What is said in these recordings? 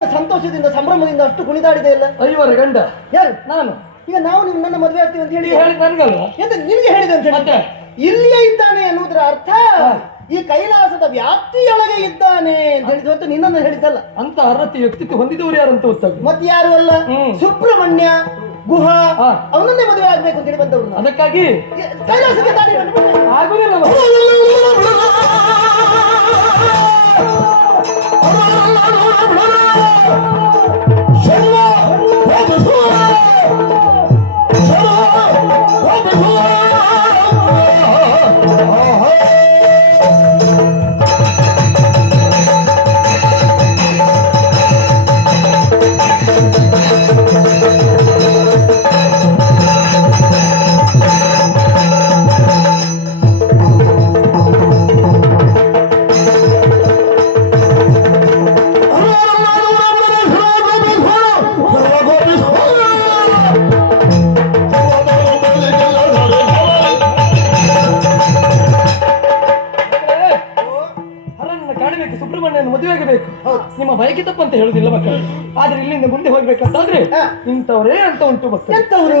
ಸಂತೋಷದಿಂದ ಸಂಭ್ರಮದಿಂದ ಅಷ್ಟು ಕುಣಿದಾಡಿದೆ ಇಲ್ಲ ಐವರ ಗಂಡ. ಯಾರು? ನಾನು. ಈಗ ನಾವು ನಿಮ್ಮ ನನ್ನ ಮದುವೆ ಆಗ್ತೀವಿ ಅಂತ ಹೇಳಿ ಹೇಳಿ ನನ್ಗಲ್ವಾ? ಎಂತ ನಿನಗೆ ಹೇಳಿದೆ ಅಂತ ಹೇಳಿ ಮತ್ತೆ? ಇಲ್ಲಿಯೇ ಇದ್ದಾನೆ ಅನ್ನೋದ್ರ ಅರ್ಥ? ಈ ಕೈಲಾಸದ ವ್ಯಾಪ್ತಿಯೊಳಗೆ ಇದ್ದಾನೆ ಅಂತ ಹೇಳಿದ ಹೊತ್ತು ನಿನ್ನನ್ನು ಹೇಳಿದ್ದಲ್ಲ. ಅಂತ ಅರ್ಹತೆ ವ್ಯಕ್ತಿತ್ವ ಹೊಂದಿದವರು ಯಾರು ಅಂತ ಗೊತ್ತಾಗ ಮತ್ತೆ ಯಾರು ಅಲ್ಲ? ಹ್ಮ್. ಸುಬ್ರಹ್ಮಣ್ಯ ಗುಹಾ ಹಾ. ಅವನನ್ನೇ ಮದುವೆ ಆಗ್ಬೇಕು ಅಂತ ಹೇಳಿ ಬಂದವರು ನಾವು. ಅದಕ್ಕಾಗಿ ಕೈಲಾಸಕ್ಕೆ ದಾರಿ. ಆಗುದಿಲ್ಲ ಆಗಬೇಕು ನಿಮ್ಮ ಬಯಕೆ ತಪ್ಪಂತ ಹೇಳುದಿಲ್ಲ ಮಕ್ಕಳು. ಆದ್ರೆ ಇಲ್ಲಿಂದ ಮುಂದೆ ಹೋಗ್ಬೇಕಂತಾದ್ರೆ. ಇಂಥವರೇ ಅಂತ ಉಂಟು ಮಕ್ಕಳು. ಎಂತವರು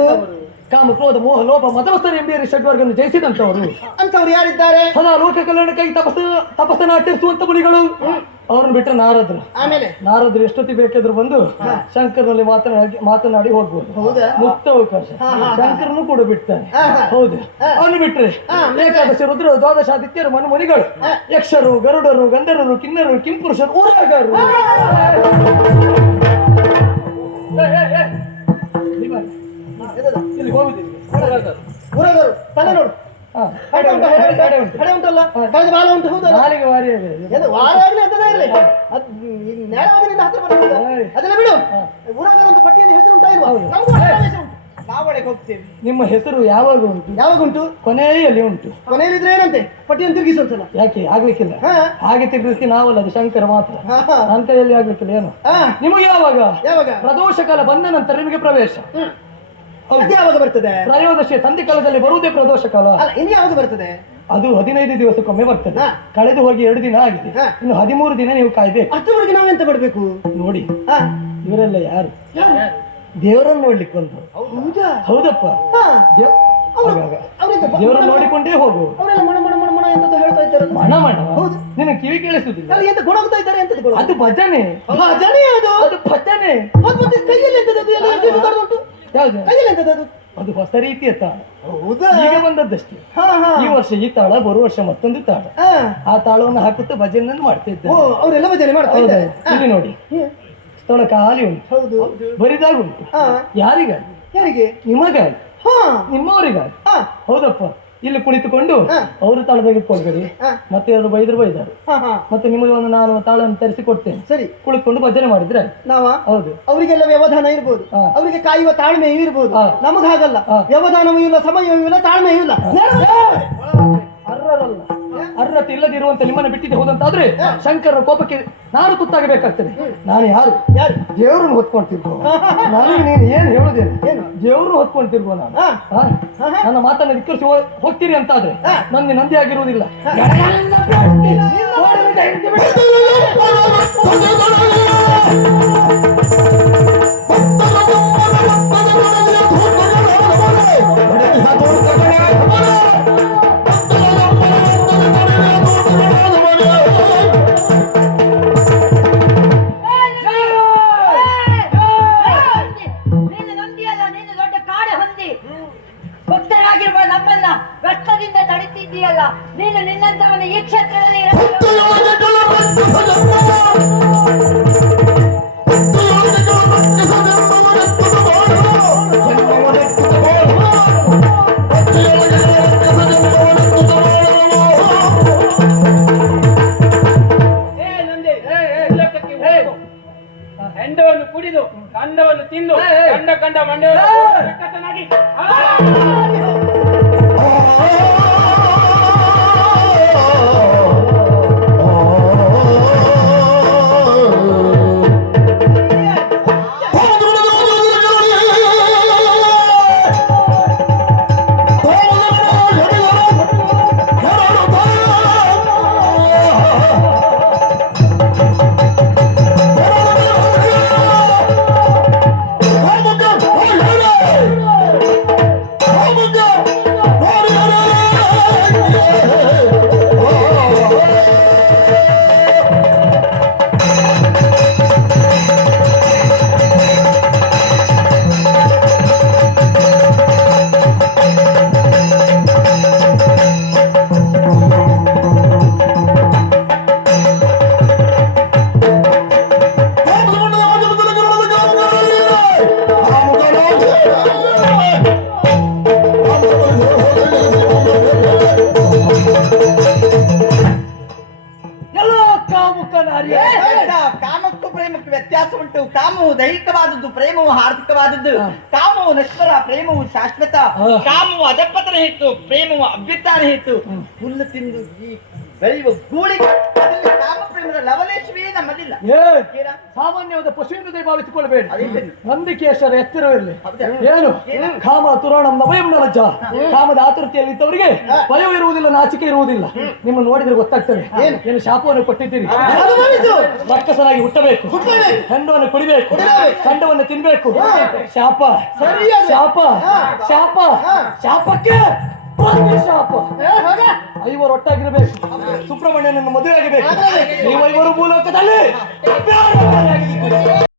ಕಾಮ ಕ್ರೋಧ ಮೋಹ ಲೋಭ ಮದವಸ್ತರ ಎಂಬಿಯರಿ ಷಡ್ವರ್ಗನ್ನು ಜಯಿಸಿದಂತವರು ಅಂತವ್ರು ಯಾರಿದ್ದಾರೆ? ಸದಾ ಲೋಕ ಕಲ್ಯಾಣಕ್ಕಾಗಿ ತಪಸ್ಸು ತಪಸ್ಸನ್ನು ಆಚರಿಸುವಂತ ಮುನಿಗಳು. ಅವ್ರನ್ನ ಬಿಟ್ಟರೆ ನಾರದ್ರು ಆಮೇಲೆ? ನಾರದ್ರು ಎಷ್ಟೊತ್ತಿ ಬೇಕಾದ್ರೂ ಬಂದು ಶಂಕರ್ನಲ್ಲಿ ಮಾತನಾಡಿ ಮಾತನಾಡಿ ಹೋಗ್ಬೋದು. ಹೌದಾ? ಮುಕ್ತ ಅವಕಾಶ. ಶಂಕರ್ನು ಕೂಡ ಬಿಡ್ತಾನೆ. ಹೌದು. ಅವನು ಬಿಟ್ರೆ ಏಕಾದಶ ರುದ್ರ ದ್ವಾದಶಾದಿತ್ಯರು ಮನು ಮುನಿಗಳು ಯಕ್ಷರು ಗರುಡರು ಗಂಧರರು ಕಿನ್ನರು ಕಿಂಪುರುಷರು ಊರಾಗರು. ಇಲ್ಲಿ ಹೋಗುದಿಲ್ಲ. ಊರಾಗರು. ತಲೆ ನೋಡು. ಹಡೆ ಉಂಟು, ಹಡೆ ಉಂಟು, ಹಡೆ ಉಂಟು. ಹಡೆ ಉಂಟಲ್ಲ? ಕಳೆದ ಬಾಲ ಉಂಟು ಹೌದಲ್ಲ? ನಾಲಿಗೆ ವಾರಿ ಇದೆ. ಏನು ವಾರ ಆಗ್ಲಿ ಎಂತದೇ ಇರಲಿ ಅದ್ ಈ ಹತ್ರ ಬರ್ತದೆ ಹಾಯ್. ಅದನ್ನ ಬಿಡು. ಊರಗರ ಅಂತ ಪಟ್ಟಿಯಲ್ಲಿ ಹೆಸರು ಉಂಟಾ ಇಲ್ವಾ? ಹೌದು. ನಮಗೂ ಅಷ್ಟೇ ಉಂಟು. ನಾವು ಒಳಗೆ ಹೋಗ್ತೇವೆ. ನಿಮ್ಮ ಹೆಸರು ಯಾವಾಗ ಉಂಟು? ಯಾವಾಗ ಉಂಟು ಕೊನೆಯಲ್ಲಿ ಉಂಟು. ಕೊನೆಯಲ್ಲಿದ್ರೆ ಏನಂತೆ? ಪಟ್ಟಿಯನ್ನು ತಿರುಗಿಸುವಂತಲ್ಲ. ಯಾಕೆ? ಆಗ್ಲಿಕ್ಕಿಲ್ಲ. ಹಾ. ಹಾಗೆ ತಿರುಗಿಸಿ ನಾವಲ್ಲ ಅದು ಶಂಕರ ಮಾತ್ರ. ಅಂತ ಹೇಳಿ ನನ್ನ ಕೈಯಲ್ಲಿ ಆಗ್ಲಿಕ್ಕಿಲ್ಲ ಏನು? ಹಾ. ನಿಮಗೆ ಯಾವಾಗ? ಯಾವಾಗ? ಪ್ರದೋಷ ಕಾಲ ಬಂದ ನಂತರ ನಿಮಗೆ ಪ್ರವೇಶ. ಅದು ಯಾವಾಗ ಬರ್ತದೆ? ತ್ರಯೋದಶಿ ಸಂಧಿ ಕಾಲದಲ್ಲಿ ಬರುವುದೇ ಪ್ರದೋಷ ಕಾಲ. ಅಲ್ಲ ಇನ್ನು ಯಾವಾಗ ಬರ್ತದೆ? ಅದು ಹದಿನೈದು ದಿವಸಕ್ಕೊಮ್ಮೆ ಬರ್ತದೆ. ಕಳೆದು ಹೋಗಿ ಎರಡು ದಿನ ಆಗಿದೆ. ಇನ್ನು ಹದಿಮೂರು ದಿನ ನೀವು ಕಾಯ್ಬೇಕು. ಅಷ್ಟರವರೆಗೆ ನಾವೆಂತ ಮಾಡಬೇಕು? ನೋಡಿ ಇವರೆಲ್ಲ ಯಾರು? ದೇವರನ್ನ ನೋಡ್ಲಿಕ್ಕೆ ಬಂದು ಹೌದಾ? ಹೌದಪ್ಪ. ದೇವರನ್ನು ನೋಡಿಕೊಂಡೇ ಹೋಗು. ಎಂತದ್ದು ಹೇಳ್ತಾ ಇದ್ದಾರೆ? ಮಣ ಮಣ. ಹೌದು. ನಿನ್ನ ಕಿವಿ ಕೇಳಿಸುದಿಲ್ಲ ಅಲ್ಲಿ ಎಂತ ಗುಣಗ್ತಾ ಇದ್ದಾರೆ ಅಂತ ಅದು ಭಜನೆ. ಭಜನೆ ಅದು? ಅದು ಭಜನೆ. ಅದು ಮತ್ತೆ ಕೈಯಲ್ಲಿ ಎಂತದ್ದು ಅದು? ಎಲ್ಲ ಉಂಟು ಯಾವ್ದು? ಅದು. ಅದು ಹೊಸ ರೀತಿ ತಾಳ ಹೌದಾ? ಈಗ ಬಂದದ್ದಷ್ಟೇ. ಹಾ ಹಾ. ಈ ವರ್ಷ ಈ ತಾಳ ಬರುವ ವರ್ಷ ಮತ್ತೊಂದು ತಾಳ. ಆ ತಾಳವನ್ನು ಹಾಕುತ್ತಾ ಭಜನೆಯನ್ನು ಮಾಡ್ತಾ ಓ ಅವರೆಲ್ಲ ಭಜನೆ ಮಾಡ್ತಾರೆ ಇದ್ದಾರೆ. ಇಲ್ಲಿ ನೋಡಿ. ಸ್ಥಳ ಖಾಲಿ ಉಂಟು. ಹೌದು ಬರಿದಾಗ ಉಂಟು ಯಾರಿಗಾಗಿ? ಯಾರಿಗೆ? ನಿಮಗಾಗಿ. ಹಾ. ನಿಮ್ಮವರಿಗಾಗಿ. ಹೌದಪ್ಪ. ಇಲ್ಲಿ ಕುಳಿತುಕೊಂಡು. ಅವರು ತಾಳ ತೆಗೆದುಕೊಳ್ಬೇಡಿ ಮತ್ತೆ ಅವರು ಬೈದ್ರು ಬೈದಾರು. ಮತ್ತೆ ನಿಮಗೆ ಒಂದು ನಾನು ತಾಳನ್ನು ತರಿಸಿ ಕೊಡ್ತೇನೆ. ಸರಿ. ಕುಳಿತುಕೊಂಡು ಭಜನೆ ಮಾಡಿದ್ರೆ ನಾವ? ಹೌದು. ಅವರಿಗೆಲ್ಲ ವ್ಯವಧಾನ ಇರ್ಬೋದು. ಅವರಿಗೆ ಕಾಯುವ ತಾಳ್ಮೆಯೂ ಇರ್ಬೋದು. ನಮಗಾಗಲ್ಲ. ವ್ಯವಧಾನವೂ ಇಲ್ಲ ಸಮಯವೂ ಇಲ್ಲ ತಾಳ್ಮೆಯೂ ಇಲ್ಲ. ಅರ್ಹರಲ್ಲ. ಅರ್ಹತೆ ಇಲ್ಲದಿರುವಂತ ನಿಮ್ಮನ್ನು ಬಿಟ್ಟಿದ್ದೆ ಹೋದಂತಾದ್ರೆ ಶಂಕರನ ಕೋಪಕ್ಕೆ ನಾನು ತುತ್ತಾಗಬೇಕಾಗ್ತದೆ ನಾನು ಯಾರು? ಯಾರು? ದೇವ್ರನ್ನ ಹೊತ್ಕೊಂತಿರ್ಬೋ ನನಗೆ ನೀನು ಏನು ಹೇಳುದೇನು ದೇವ್ರನ್ನ ಹೊತ್ಕೊಂತಿರ್ಬೋ ನಾನು? ನನ್ನ ಮಾತನ್ನ ಧಿಕ್ಕರಿಸಿ ಹೋಗ್ತೀರಿ ಅಂತಾದ್ರೆ ನಂಗೆ ನಂದಿ ಆಗಿರುವುದಿಲ್ಲ. ತಡಿತಿದ್ದೀಯಲ್ಲ ನೀನು ನಿನ್ನಂತವನ ಈ ಕ್ಷೇತ್ರದಲ್ಲಿ. ಹೆಂಡವನ್ನು ಕುಡಿದು ಕಂಡವನ್ನು ತಿಂದು ಕಂಡ ಕಂಡ ಮಂಡವನ್ನು ಕಾಮಕ್ಕೂ ಪ್ರೇಮಕ್ಕೂ ವ್ಯತ್ಯಾಸ ಉಂಟು. ಕಾಮವು ದೈಹಿಕವಾದದ್ದು ಪ್ರೇಮವು ಹಾರ್ದಿಕವಾದದ್ದು. ಕಾಮವು ನಶ್ವರ ಪ್ರೇಮವು ಶಾಶ್ವತ. ಕಾಮವು ಅದಪ್ಪತನ ಹೇತು ಪ್ರೇಮವು ಅಭ್ಯುತ್ಥಾನ ಹೇತು. ಹುಲ್ಲು ತಿಂದು ಬೆಳೆಯುವ ಗೂಳಿಗೆ ಅದರಲ್ಲಿ ಕಾಮ ಲವಲೇಶವೇ ನಮ್ಮದಿಲ್ಲ. ಏ ಸಾಮಾನ್ಯವಾದ ಪಶುವಿನದೇ ಭಾವಿಸಿಕೊಳ್ಳಬೇಡಿ. ನಂದಿಕೇಶ್ವರ ಎತ್ತರವಿರಲಿ? ಏನು? ಕಾಮ ತುರಾಣಂ ನಭಯಂ ನಲಜ್ಜ. ಕಾಮದ ಆತುರತೆಯಲ್ಲಿ ಇದ್ದವರಿಗೆ ಭಯವಿರುವುದಿಲ್ಲ ನಾಚಿಕೆ ಇರುವುದಿಲ್ಲ. ನಿಮ್ಮ ನೋಡಿದ್ರೆ ಗೊತ್ತಾಗ್ತದೆ. ಏನು? ಶಾಪವನ್ನು ಕೊಟ್ಟಿದ್ದೀರಿ. ರಕ್ಕಸನಾಗಿ ಹುಟ್ಟಬೇಕು. ಹೆಂಡವನ್ನು ಕುಡಿಬೇಕು. ಕಂಡವನ್ನು ಖಂಡವನ್ನು ತಿನ್ಬೇಕು. ಶಾಪ. ಶಾಪ. ಶಾಪ. ಶಾಪಕ್ಕೆ ಶಾಪ. ಐವರು ಒಟ್ಟಾಗಿರಬೇಕು ಸುಬ್ರಹ್ಮಣ್ಯನನ್ನು ಮದುವೆ ಆಗಬೇಕು ಆಗಬೇಕು. ನೀವು